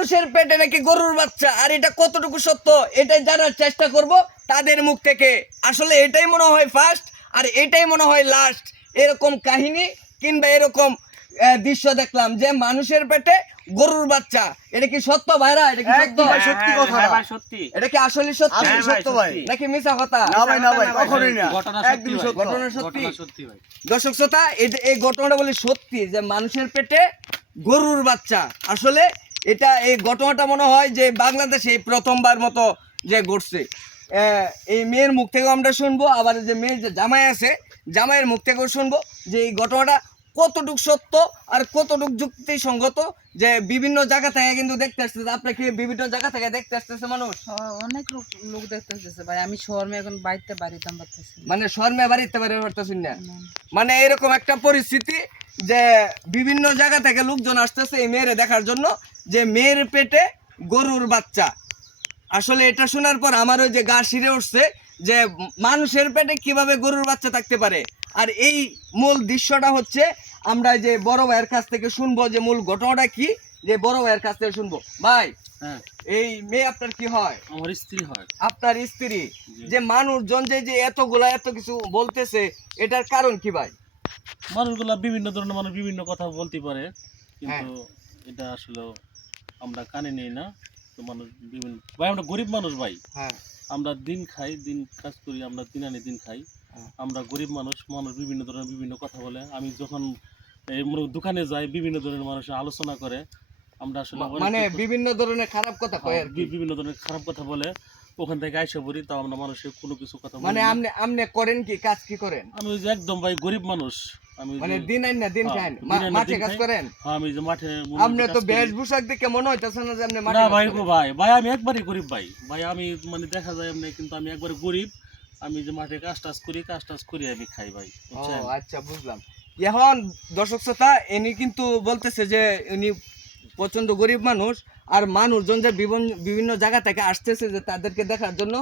মানুষের পেটে নাকি গরুর বাচ্চা, আর এটা কতটুকু সত্য এটাই জানার চেষ্টা করব তাদের মুখ থেকে। আসলে এটাই মনে হয় ফার্স্ট আর এটাই মনে হয় লাস্ট এরকম কাহিনী কিংবা এরকম দৃশ্য দেখলাম যে মানুষের পেটে গরুর বাচ্চা। এটা কি সত্য ভাইরা? এটা কি সত্য? সত্যি কথা ভাই, সত্যি। এটা কি আসলে সত্যি? আসলে সত্য ভাই নাকি মিছা কথা? না ভাই, না ভাই, কখনোই না। ঘটনা একদম সত্যি, সত্য। ঘটনা সত্যি। ঘটনা সত্যি ভাই। দর্শক শ্রোতা, এই ঘটনাটা বলি সত্যি যে মানুষের পেটে গরুর বাচ্চা। আসলে এটা এই ঘটনাটা মনে হয় যে বাংলাদেশে এই প্রথমবার মতো যে ঘটছে। এই মেয়ের মুখ থেকেও আমরা শুনবো, আবার যে মেয়ের যে জামাই আছে জামাইয়ের মুখ থেকেও শুনবো যে এই ঘটনাটা কতটুক সত্য আর কতটুক যুক্তিসঙ্গত। যে বিভিন্ন জায়গা থেকে কিন্তু দেখতে আসতেছে, আপনাকে বিভিন্ন জায়গা থেকে দেখতে আসতেছে মানুষ, অনেক লোক দেখতে আসতেছে ভাই। আমি শহরে এখন বাড়িতে পারতেছি মানে শর্মে বাড়িতে পারতেছেন না। মানে এরকম একটা পরিস্থিতি যে বিভিন্ন জায়গা থেকে লোকজন আসতেছে এই মেয়েরে দেখার জন্য, যে মেয়ের পেটে গরুর বাচ্চা। আসলে এটা শোনার পর আমার ওই যে গা শিরে উঠছে যে মানুষের পেটে কিভাবে গরুর বাচ্চা থাকতে পারে। আর এই মূল দৃশ্যটা হচ্ছে আমরা যে বড় ভাইয়ের কাছ থেকে শুনবো যে মূল ঘটনাটা কি, যে বড় ভাইয়ের কাছ থেকে শুনবো। ভাই, হ্যাঁ, এই মেয়ে আপনার কি হয়? আমার স্ত্রী হয়। আপনার স্ত্রী। যে মানুষজন যে এতগুলা এত কিছু বলতেছে, এটার কারণ কি ভাই? মানুষগুলা বিভিন্ন ধরনের মানুষ বিভিন্ন কথা বলতে পারে, কিন্তু এটা আসলে আমরা কানে নেই না। তো মানুষ বিভিন্ন ভাই, আমরা গরিব মানুষ ভাই। হ্যাঁ, আমরা দিন খাই, দিন কাজ করি, আমরা দিন আনি দিন খাই। আমরা গরিব মানুষ, মানুষ বিভিন্ন ধরনের বিভিন্ন কথা বলে। আমি যখন এই দোকানে যাই, বিভিন্ন ধরনের মানুষ আলোচনা করে। আমরা আসলে মানে বিভিন্ন ধরনের খারাপ কথা কয় আর কি। বিভিন্ন ধরনের খারাপ কথা বলে, ওখান থেকে আইসা পড়ি, তাও আমরা মানুষের কোনো কিছু কথা বলি মানে না। আপনি করেন কি, কাজ কি করেন? আমি ওই যে একদম ভাই গরিব মানুষ। আমি মানে দিন আইন না দিন খান, দিন আইন না মাঠে দিন কাজ খাই। করেন? হ্যাঁ, আমি যে মাঠে আপনি তো বেশভূষাক দেখে মনে হইতেছে না যে আপনি মাঠে না কাজ ভাই করেন। গো ভাই, ভাই আমি একবারই গরিব ভাই। ভাই আমি মানে দেখা যায় এমনি, কিন্তু আমি একবারে গরিব। আমি যে মাঠে কাজ টাজ করি আমি খাই ভাই, ও বুঝছেন? আচ্ছা, বুঝলাম। এখন দর্শক শ্রোতা, ইনি কিন্তু বলতেছে যে ইনি প্রচন্ড গরিব মানুষ, আর মানুষজন যে বিভিন্ন জায়গা থেকে আসতেছে যে তাদেরকে দেখার জন্য।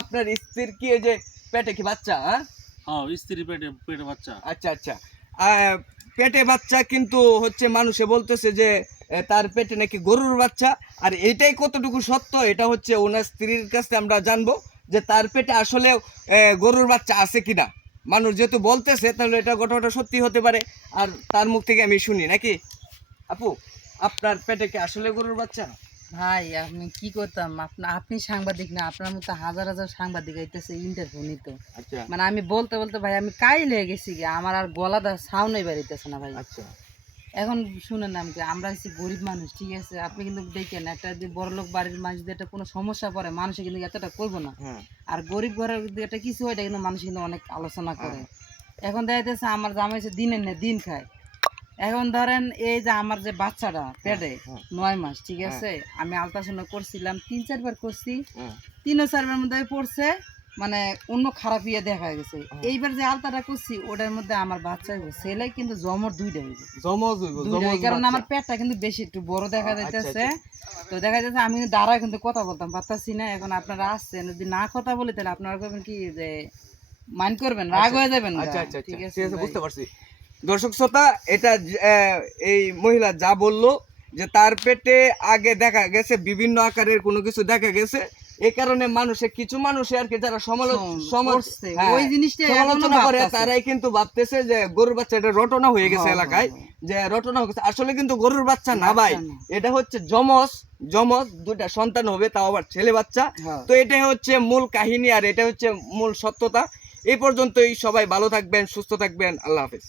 আপনার স্ত্রীর কি এই যে পেটে কি বাচ্চা? হ্যাঁ, হ্যাঁ, স্ত্রী পেটে পেটে বাচ্চা। আচ্ছা আচ্ছা। পেটে বাচ্চা, কিন্তু হচ্ছে মানুষে বলতেছে যে তার পেটে নাকি গরুর বাচ্চা। আর এটাই কতটুকু সত্য এটা হচ্ছে ওনার স্ত্রীর কাছে আমরা জানবো, যে তার পেটে আসলে গরুর বাচ্চা আছে কিনা। মানুষ যেহেতু বলতেছে, তাহলে এটা ঘটনাটা সত্যি হতে পারে। আর তার মুখ থেকে আমি শুনি নাকি। আপু, আপনার পেটে কি আসলে গরুর বাচ্চা? ভাই। আমি কি করতাম, আপনি সাংবাদিক না, আপনার মতো হাজার হাজার সাংবাদিক আইতেছে ইন্টারভিউ নিতে। আচ্ছা মানে আমি বলতে বলতে ভাই আমি কাইল হয়ে গেছি গে, আমার আর গলাটা সাউন্ডই বেরিতেছে না ভাই। আচ্ছা। এখন শুনেন না, আমরা হচ্ছি গরিব মানুষ, ঠিক আছে? আপনি কিন্তু দেখেন, একটা যদি বড়লোক বাড়ির মানুষ যদি একটা কোনো সমস্যা পড়ে, মানুষে কিন্তু এতটা করবো না। হ্যাঁ, আর গরিব ঘরের যদি একটা কিছু হয়, এটা কিন্তু মানুষ কিন্তু অনেক আলোচনা করে। এখন দেখা যাচ্ছে আমার জামাই হচ্ছে দিনের না দিন খায়। এখন ধরেন এই যে আমার যে বাচ্চাটা পেটে 9 মাস, ঠিক আছে? আমি আলট্রাসাউন্ড করছিলাম 3-4 বার করছি, 3-4 বার মধ্যে পড়ছে মানে অন্য খারাপ ইয়ে দেখা গেছে। এইবার যে আলতাটা করছি ওটার মধ্যে আমার বাচ্চা হইব ছেলে, কিন্তু জমর 2টা হইব। জমজ হইব, জমজ কারণ বাচ্চা। আমার পেটটা কিন্তু বেশি একটু বড় দেখা যাইতেছে। তো দেখা যাচ্ছে আমি দাঁড়ায় কিন্তু কথা বলতাম পারতাছি না। এখন আপনারা আসছেন, যদি না কথা বলি তাহলে আপনারা করবেন কি, যে মাইন্ড করবেন, রাগ হয়ে যাবেন। আচ্ছা আচ্ছা, ঠিক ঠিক আছে আছে, ভাই? বুঝতে পারছি। দর্শক শ্রোতা, এটা এই মহিলা যা বললো যে তার পেটে আগে দেখা গেছে বিভিন্ন আকারের কোনো কিছু দেখা গেছে, এই কারণে কিছু মানুষ আর কি যারা করছে, ওই জিনিসটা সমালোচনা করে, ভাবতাছে। তারাই কিন্তু ভাবতেছে যে গরুর বাচ্চা এটা রটনা হয়ে গেছে এলাকায়, যে রটনা হয়ে গেছে। আসলে কিন্তু গরুর বাচ্চা না ভাই, এটা হচ্ছে জমজ 2টা সন্তান হবে, তাও আবার ছেলে বাচ্চা। তো এটাই হচ্ছে মূল কাহিনী, আর এটা হচ্ছে মূল সত্যতা। এই পর্যন্তই। সবাই ভালো থাকবেন, সুস্থ থাকবেন। আল্লাহ হাফেজ।